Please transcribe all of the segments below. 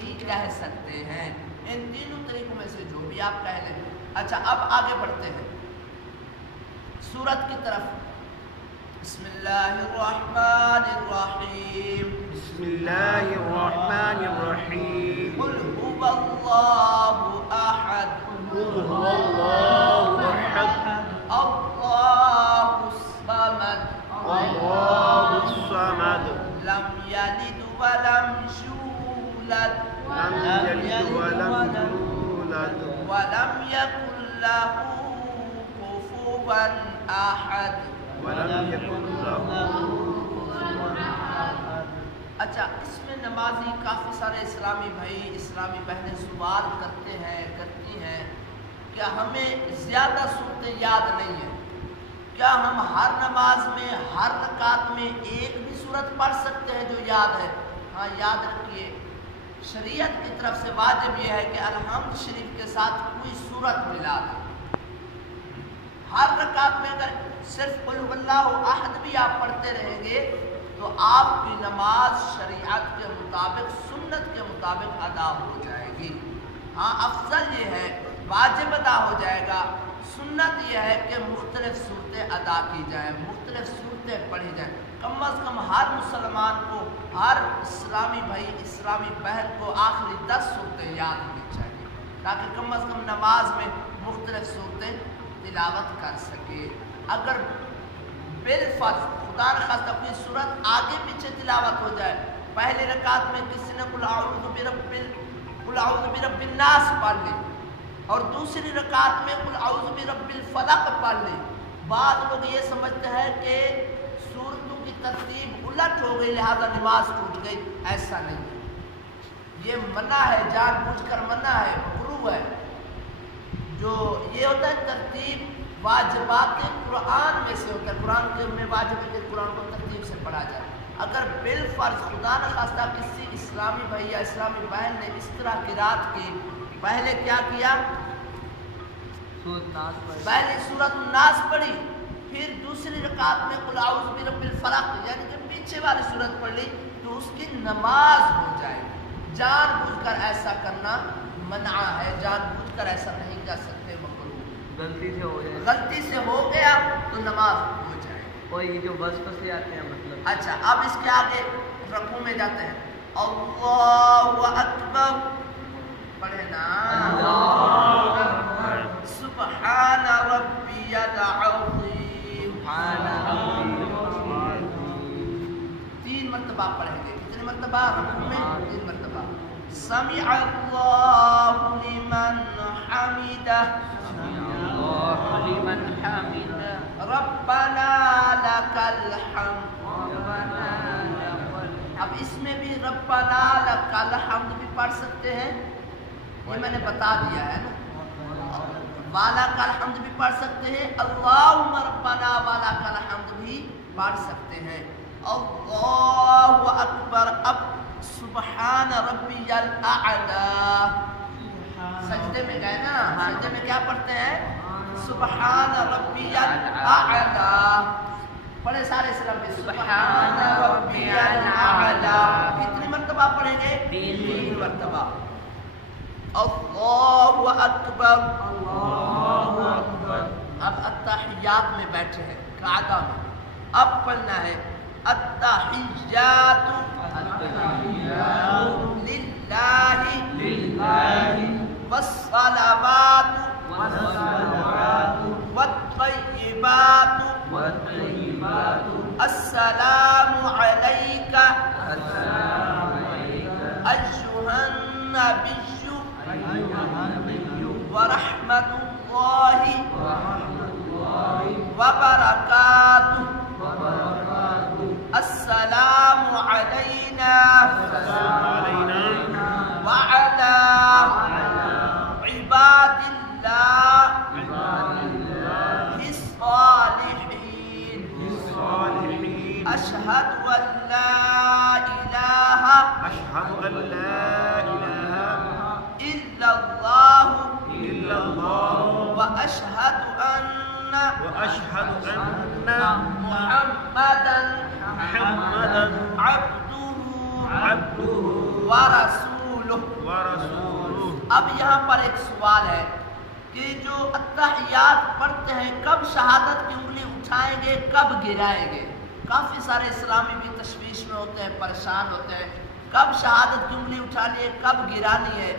بھی کہہ سکتے ہیں، ان تینوں طریقوں میں سے جو بھی آپ کہہ لیں۔ اچھا اب آگے بڑھتے ہیں سورت کی طرف۔ بسم اللہ الرحمن الرحیم، بسم اللہ الرحمن الرحیم، قل هو اللہ احد، قل هو اللہ احد، اللہ الصمد، اللہ الصمد، لم یلد ولم یولد، لم یلد ولم یولد، ولم یکن له کفوا احد، ولم یکن لہ۔ اچھا اس میں نمازی کافی سارے اسلامی بھائی اسلامی بہنیں سوال کرتی ہیں کہ ہمیں زیادہ صورتیں یاد نہیں ہیں، کیا ہم ہر نماز میں ہر رکعت میں ایک بھی صورت پڑھ سکتے ہیں جو یاد ہے؟ ہاں یاد رکھیے، شریعت کی طرف سے واجب یہ ہے کہ الحمد شریف کے ساتھ کوئی صورت ملا دے۔ ہر رکعت میں اگر صرف قل هو اللہ احد بھی آپ پڑھتے رہیں گے تو آپ کی نماز شریعت کے مطابق سنت کے مطابق ادا ہو جائے گی۔ ہاں افضل یہ ہے، واجب ادا ہو جائے گا، سنت یہ ہے کہ مختلف صورتیں ادا کی جائیں، مختلف صورتیں پڑھی جائیں۔ کم از کم ہر مسلمان کو، ہر اسلامی بھائی اسلامی بہن کو آخری 10 صورتیں یاد ہونی چاہیے تاکہ کم از کم نماز میں مختلف صورتیں تلاوت کر سکے۔ اگر بالفرض خدا نخواستہ کوئی صورت آگے پیچھے تلاوت ہو جائے، پہلی رکعت میں کسی نے قل اعوذ برب الناس پڑھ لی اور دوسری رکعت میں قل اعوذ برب الفلق پڑھ لی، بعض لوگ یہ سمجھتے ہیں کہ صورتوں کی ترتیب الٹ ہو گئی لہذا نماز ٹوٹ گئی، ایسا نہیں ہے، یہ منع ہے، جان بوجھ کر منع ہے، مکروہ ہے۔ جو یہ ہوتا ہے ترتیب واجبات قرآن میں سے ہوتا ہے، قرآن کے میں واجب ہے کہ قرآن کو ترتیب سے پڑھا جائے۔ اگر بالفرض خدا نخواستہ کسی اسلامی بھائی یا اسلامی بہن نے اس طرح قرات کی، پہلے کیا کیا؟ پہلے سورۃ الناس پڑھی، پھر دوسری رکعت میں قل اعوذ برب الفلق یعنی کہ پیچھے والی سورت پڑھ لی تو اس کی نماز ہو جائے گی۔ جان بوجھ کر ایسا کرنا منع ہے، جان بوجھ کر ایسا نہیں کر سکتے، غلطی سے ہو گیا تو نماز ہو جائے گی۔ اور یہ جو بس سے آتے ہیں مطلب اچھا اب اس کے آگے رکوع میں جاتے ہیں، اللہ اکبر پڑھے نا، سبحان ربی العظیم، 3 مرتبہ پڑھیں گے، کتنے مرتبہ؟ رکوع میں 3 مرتبہ۔ سمع اللہ لمن حمدہ، ربنا لک الحمد۔ اب اس میں بھی ربنا لک الحمد بھی پڑھ سکتے ہیں، یہ میں نے بتا دیا ہے نا، والا کا الحمد بھی پڑھ سکتے ہیں، اللہم ربنا والا کا الحمد بھی پڑھ سکتے ہیں۔ اللہ اکبر، اب سبحان ربی الاعلی، سجدے میں گئے نا، سجدے میں کیا پڑھتے ہیں؟ سبحان ربی الاعلی، پڑھے سارے سلام میں سبحان ربی الاعلی، کتنی مرتبہ پڑھیں گے؟ 3 مرتبہ۔ اللہ اکبر، اب التحیات میں بیٹھے ہیں قعدہ میں، اب پڑھنا ہے التحیات للہ والصلوات والطیبات السلام علیک ایھا النبی ورحمۃ اللہ وبرکاتہ، السلام علینا وعلی عباد اللہ الصالحین، اشہد ان لا الہ الا اللہ واشہد ان محمدا عبدہ ورسولہ۔ ورسوله। اب یہاں پر ایک سوال ہے کہ جو اتحیات پڑھتے ہیں کب شہادت کی انگلی اٹھائیں گے، کب گرائیں گے؟ کافی سارے اسلامی بھی تشویش میں ہوتے ہیں، پریشان ہوتے ہیں، کب شہادت کی انگلی اٹھانی ہے، کب گرانی ہے،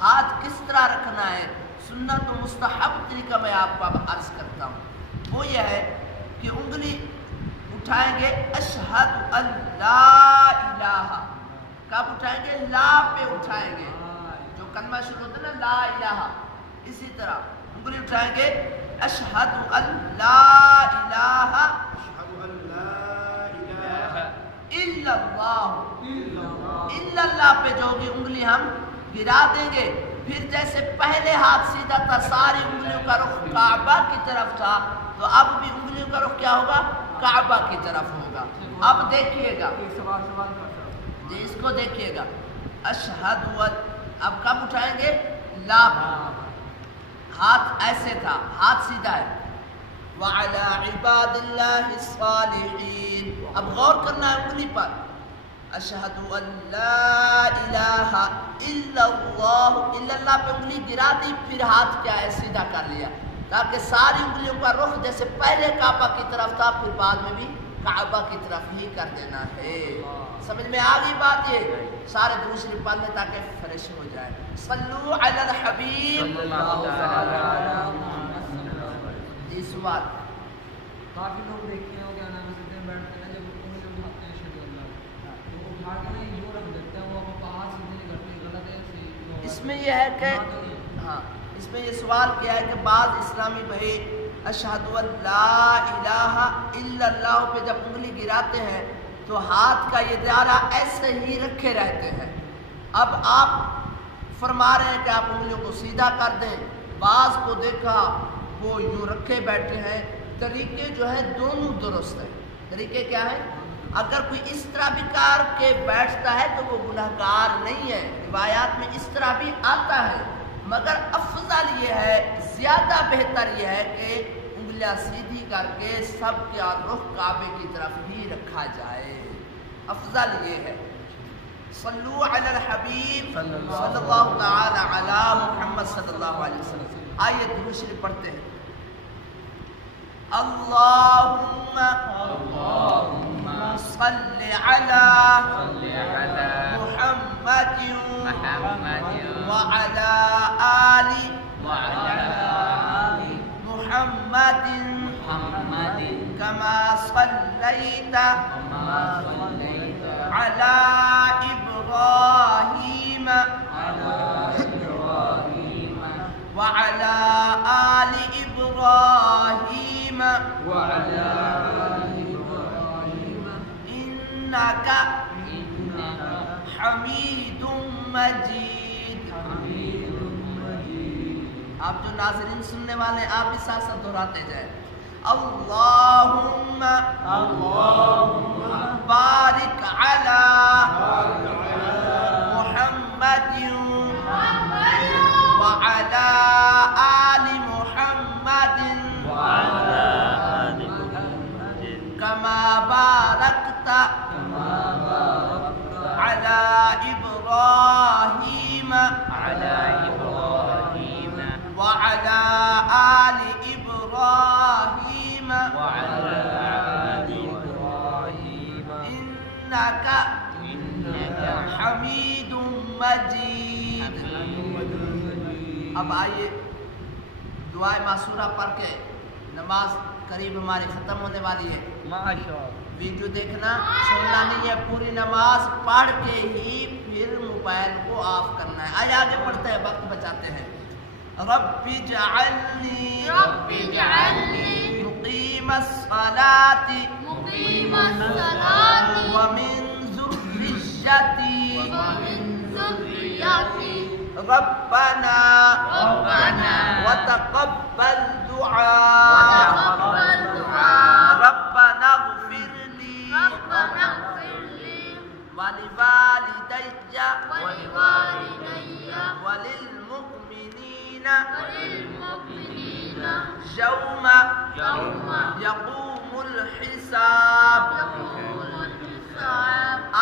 ہاتھ کس طرح رکھنا ہے۔ سنت و مستحب طریقہ میں آپ کو اب عرض کرتا ہوں، وہ یہ ہے کہ انگلی اٹھائیں گے اشہد ان لا الہ، کب اٹھائیں گے؟ لا پہ اٹھائیں گے، جو کلمہ شروع ہوتا ہے نا لا الہ، اسی طرح انگلی اٹھائیں گے اشہد ان لا الہ الا اللہ، الا اللہ پہ جو ہوگی انگلی ہم گرا دیں گے۔ پھر جیسے پہلے ہاتھ سیدھا تھا، ساری انگلیوں کا رخ کعبہ کی طرف تھا، تو اب بھی انگلیوں کا رخ کیا ہوگا؟ کعبہ کی طرف ہوگا۔ اب دیکھیے گا جی، اس کو دیکھیے گا اشہد، اب کب اٹھائیں گے؟ لا، ہاتھ ایسے تھا، ہاتھ سیدھا ہے۔ وعلی عباد اللہ الصالحین، اب غور کرنا ہے انگلی پر، اشہد ان لا الہ الا اللہ پہ انگلی گرا دی، پھر ہاتھ کیا ہے؟ سیدھا کر لیا، تاکہ ساری انگلیوں کا رخ جیسے پہلے کعبہ کی طرف تھا، پھر بعد میں بھی کعبہ کی طرف ہی کر دینا ہے۔ سمجھ میں آ گئی بات؟ یہ سارے دوسرے پڑھ لیں تاکہ فریش ہو جائے۔ صلو علی الحبیب۔ جی سوال۔ کافی لوگ دیکھتے ہو کیا نام سے بیٹھتے ہیں، جب انگلی اٹھاتے ہیں اشہد ان لا، تو اٹھا کے نا یوں رکھ دیتے ہیں، وہ ہاتھ سیدھے نہیں کرتے، غلط ہے صحیح؟ اس میں یہ ہے کہ ہاں، اس میں یہ سوال کیا ہے کہ بعض اسلامی بھائی اشہد ان لا الہ الا اللہ پہ جب انگلی گراتے ہیں تو ہاتھ کا یہ دائرہ ایسے ہی رکھے رہتے ہیں۔ اب آپ فرما رہے ہیں کہ آپ انگلیوں کو سیدھا کر دیں، بعض کو دیکھا وہ یوں رکھے بیٹھے ہیں۔ طریقے جو ہے دونوں درست ہیں۔ طریقے کیا ہے؟ اگر کوئی اس طرح بھی کر کے بیٹھتا ہے تو وہ گناہگار نہیں ہے، روایات میں اس طرح بھی آتا ہے، مگر افضل یہ ہے، زیادہ بہتر یہ ہے کہ انگلیاں سیدھی کر کے سب کا رخ کعبے کی طرف ہی رکھا جائے، افضل یہ ہے۔ صلو علی الحبیب صلی اللہ تعالی علی محمد صلی اللہ علیہ وسلم۔ آئیے درود شریف پڑھتے ہیں۔ اللہم صل علی محمد وعلی آل محمد کما صلیت علی ابراہیم وعلی آل ابراہیم انک حمید مجید۔ آپ جو ناظرین سننے والے آپ بھی ساتھ ساتھ دہراتے جائیں۔ اللہم بارک علی محمد وعلی آل محمد کما بارکت علی ابراہیم وعلی آل ابراہیم انک حمید مجید۔ اب آئیے دعائے معصورہ پڑھ کے نماز قریب ہماری ختم ہونے والی ہے۔ ویڈیو دیکھنا چھوڑنا نہیں ہے، پوری نماز پڑھ کے ہی پھر موبائل کو آف کرنا ہے۔ آئے آگے پڑھتے ہیں، وقت بچاتے ہیں۔ رب اجعلنی مقیم الصلاة ومن ذریتی ربنا وتقبل دعاء ربنا اغفر لي ولوالدي وللمؤمنين يوم يقوم الحساب۔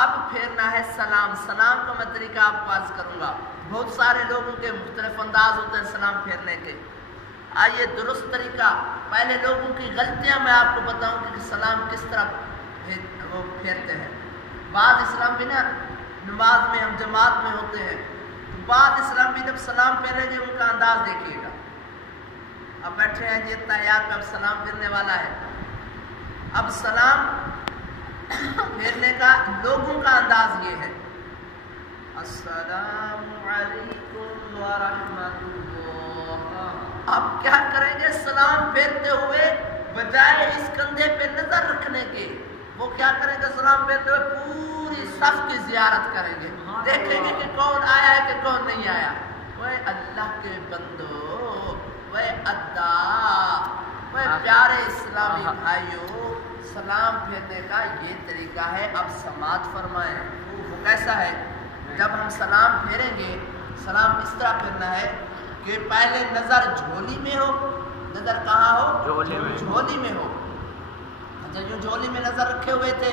اب پھیرنا ہے سلام. سلام کا میں طریقہ آپ کو عرض کروں گا. بہت سارے لوگوں کے مختلف انداز ہوتے ہیں سلام پھیرنے کے. آئیے درست طریقہ, پہلے لوگوں کی غلطیاں میں آپ کو بتاؤں کہ سلام کس طرح وہ پھیرتے ہیں. بعض اسلام بھی نا نماز میں ہم جماعت میں ہوتے ہیں, تو بعض اسلام بھی جب سلام پھیریں گے ان کا انداز دیکھیے گا. اب بیٹھے ہیں جی تحیات میں اب سلام پھیرنے والا ہے. اب سلام پھیرنے کا لوگوں کا انداز یہ ہے, السلام علیکم ورحمۃ اللہ. اب کیا کریں گے سلام پھیرتے ہوئے بجائے اس کندھے پہ نظر رکھنے کے, وہ کیا کریں گے سلام پھیرتے ہوئے پوری صف کی زیارت کریں گے, دیکھیں گے کہ کون آیا ہے کہ کون نہیں آیا. وہ اللہ کے بندو, وہ ادا, وہ پیارے اسلامی بھائیوں, سلام پھیرنے کا یہ طریقہ ہے. اب سماعت فرمائیں. وہ کیسا ہے؟ جب ہم سلام پھیریں گے, سلام اس طرح پھیرنا ہے کہ پہلے نظر جھولی میں ہو. نظر کہاں ہو؟ جھولی میں ہو. اچھا, جو جھولی میں نظر رکھے ہوئے تھے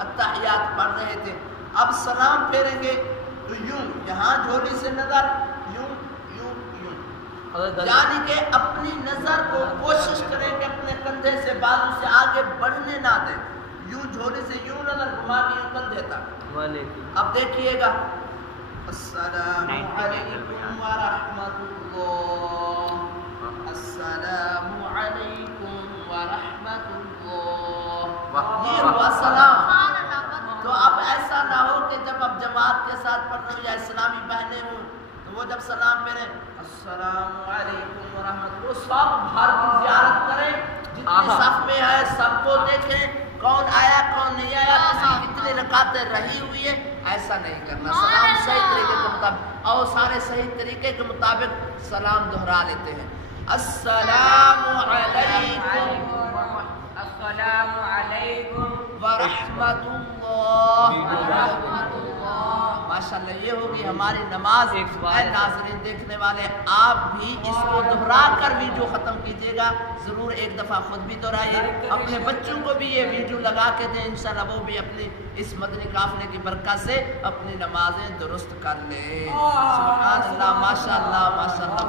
اتحیات پڑھ رہے تھے, اب سلام پھیریں گے تو یوں, یہاں جھولی سے نظر یوں یوں یوں, یعنی کہ اپنی نظر کو کوشش کریں کہ اپنے کندھے سے بازو سے آگے بڑھنے نہ دیں. یوں جھولی سے یوں نظر گھما کے یوں کندھے تک. اب دیکھیے گا, السلام علیکم ورحمۃ اللہ, السلام علیکم ورحمۃ اللہ, یہ ہوا سلام. تو اب ایسا نہ ہو کہ جب اب جماعت کے ساتھ پڑھ رہے ہوں یا اسلامی بہنیں ہوں تو وہ جب سلام پھیریں السلام علیکم ورحمۃ اللہ, سب بھر کی زیارت کریں, جتنی صف میں ہے سب کو دیکھیں کون آیا کون نہیں آیا, کسی کی کتنی رکعتیں رہی ہوئی ہے. ایسا نہیں کرنا. سلام صحیح طریقے کے مطابق, اور سارے صحیح طریقے کے مطابق سلام دہرا لیتے ہیں. السلام علیکم, السلام علیکم ورحمۃ اللہ. ماشاءاللہ یہ ہوگی ہماری نماز. اے ناظرین دیکھنے والے, آپ بھی اس کو دہرا کر ویڈیو ختم کیجیے گا. ضرور ایک دفعہ خود بھی دہرائیے, اپنے بچوں کو بھی یہ ویڈیو لگا کے دیں, انشاءاللہ وہ بھی اپنی اس مدنی قافلے کی برکت سے اپنی نمازیں درست کر لیں. سبحان اللہ, ماشاءاللہ ماشاءاللہ.